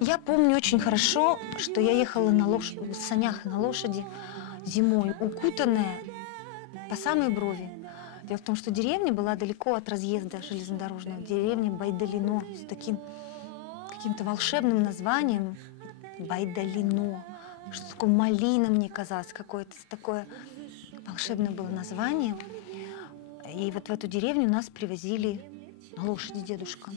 Я помню очень хорошо, что я ехала в санях на лошади зимой, укутанная по самой брови. Дело в том, что деревня была далеко от разъезда железнодорожного. Деревня Байдалино с таким каким-то волшебным названием. Байдалино. Что такое малина, мне казалось, какое-то такое волшебное было название. И вот в эту деревню нас привозили на лошади дедушка.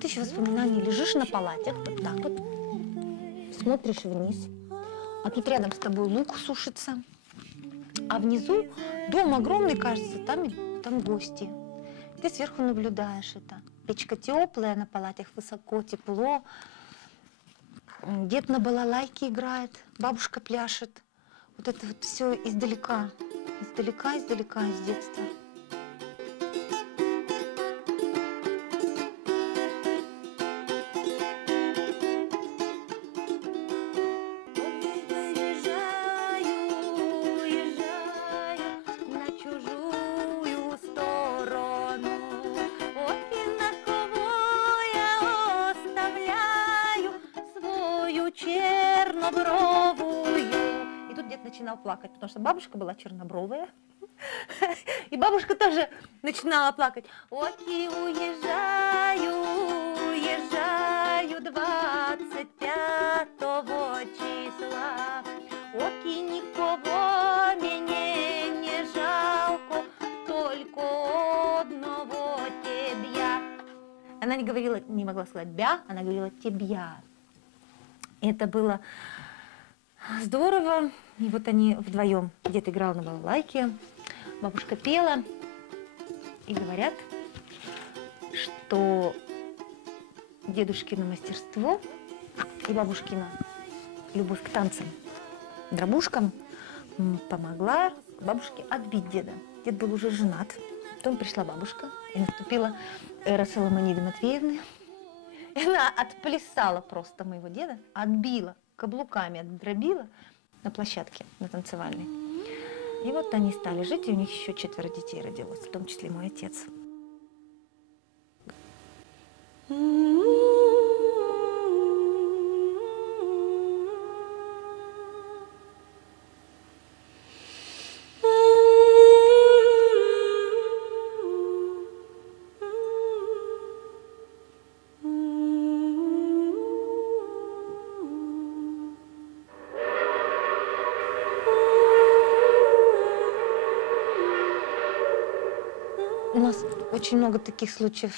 Ты еще воспоминания, лежишь на палатях, вот так вот, смотришь вниз, а тут рядом с тобой лук сушится, а внизу дом огромный, кажется, там гости. Ты сверху наблюдаешь это. Печка теплая, на палатях высоко, тепло. Дед на балалайке играет, бабушка пляшет. Вот это вот все издалека, издалека из детства. И тут дед начинал плакать, потому что бабушка была чернобровая. И бабушка тоже начинала плакать. Оки, уезжаю 25 числа. Оки, никого мне не жалко, только одного тебя. Она не говорила, не могла сказать бя, она говорила тебя. Это было здорово. И вот они вдвоем. Дед играл на балалайке, бабушка пела. И говорят, что дедушкино мастерство и бабушкина любовь к танцам, дробушкам помогла бабушке отбить деда. Дед был уже женат. Потом пришла бабушка, и наступила эра Соломониды Матвеевны. И она отплясала просто моего деда, отбила, каблуками отдробила на площадке, на танцевальной. И вот они стали жить, и у них еще 4 детей родилось, в том числе мой отец. У нас очень много таких случаев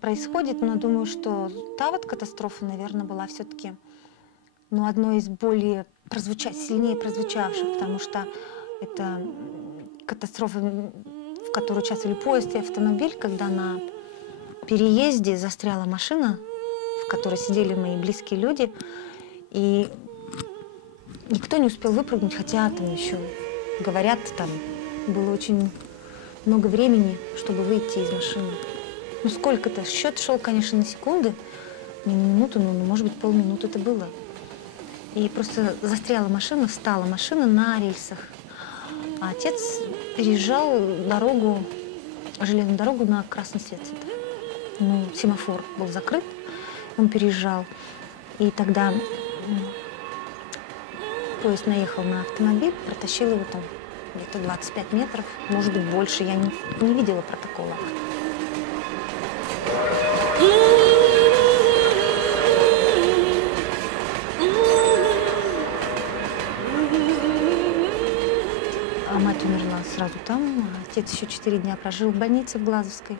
происходит, но думаю, что та вот катастрофа, наверное, была все-таки одной из более сильнее прозвучавших, потому что это катастрофа, в которой участвовали поезд и автомобиль, когда на переезде застряла машина, в которой сидели мои близкие люди, и никто не успел выпрыгнуть, хотя там еще, говорят, там было очень много времени, чтобы выйти из машины. Ну сколько-то? Счет шел, конечно, на секунды, не на минуту, но, может быть, полминуты это было. И просто застряла машина, встала машина на рельсах. А отец переезжал дорогу, железную дорогу на красный свет. Ну, семафор был закрыт, он переезжал. И тогда поезд наехал на автомобиль, протащил его там где-то 25 метров, может быть, больше. Я не видела протокола. А мать умерла сразу там, а отец еще 4 дня прожил в больнице в Глазовской.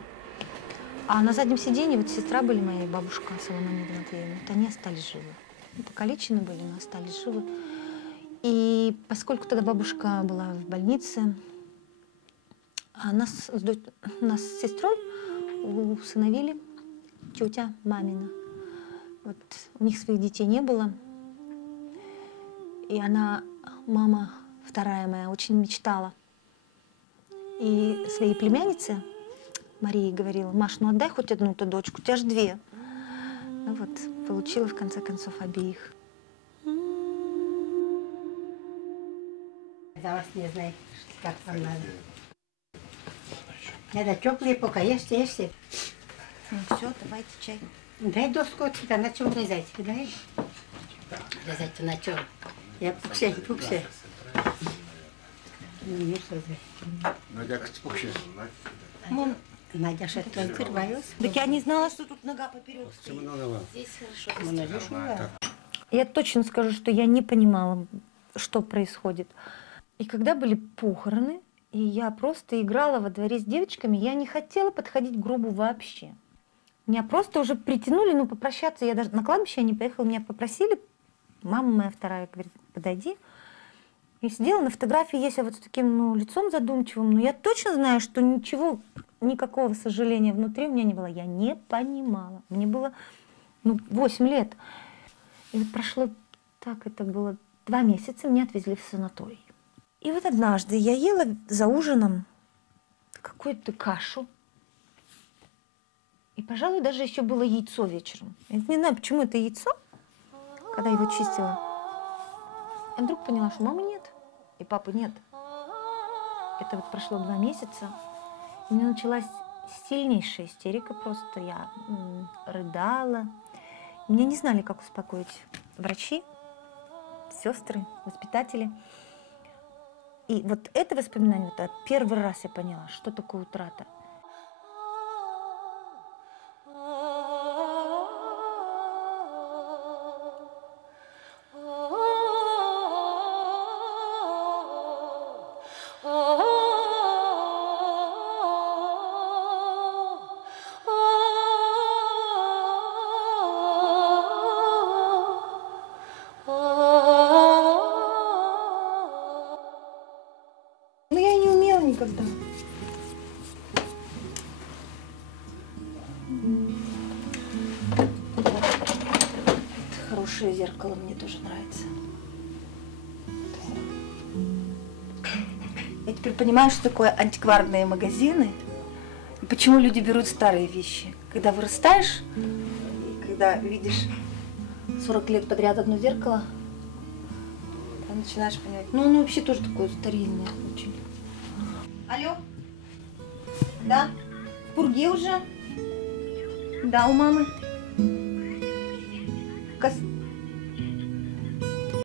А на заднем сиденье вот сестра были моя, бабушка Соломонида Матвеевна. Вот они остались живы. Покалечены были, но остались живы. И поскольку тогда бабушка была в больнице, а нас с сестрой усыновили тетя мамина. Вот у них своих детей не было. И она, мама вторая моя, очень мечтала. И своей племяннице Марии говорила: Маш, ну отдай хоть одну-то дочку, у тебя же 2. Ну вот, получила в конце концов обеих. За вас не знаю, как вам надо. Это теплые пока, ешьте. Ну все, давайте чай. Дай доску отсюда, на чем резать? Дай. Резать на чем? Я пуксе. Не что за. Надя, как пуксе. Надя, что ты открываешь? Так я не знала, что тут нога поперек стоит. Здесь хорошо. Я точно скажу, что я не понимала, что происходит. И когда были похороны, и я просто играла во дворе с девочками, я не хотела подходить к гробу вообще. Меня просто уже притянули, ну, попрощаться. Я даже на кладбище я не поехала, меня попросили. Мама моя вторая говорит: подойди. И сидела на фотографии, есть я вот с таким, ну, лицом задумчивым, но я точно знаю, что ничего, никакого сожаления внутри у меня не было. Я не понимала. Мне было, ну, 8 лет. И вот прошло, так это было 2 месяца, меня отвезли в санаторий. И вот однажды я ела за ужином какую-то кашу. И, пожалуй, даже еще было яйцо вечером. Я не знаю, почему это яйцо, когда я его чистила. Я вдруг поняла, что мамы нет, и папы нет. Это вот прошло 2 месяца. И у меня началась сильнейшая истерика просто. Я рыдала. Меня не знали, как успокоить врачи, сестры, воспитатели. И вот это воспоминание, вот первый раз я поняла, что такое утрата. Но я и не умела никогда. Это хорошее зеркало, мне тоже нравится. Я теперь понимаю, что такое антикварные магазины и почему люди берут старые вещи. Когда вырастаешь, и когда видишь 40 лет подряд одно зеркало, ты начинаешь понимать. Ну, оно вообще тоже такое старинное очень. Алло? Да? В пурге уже? Да, у мамы.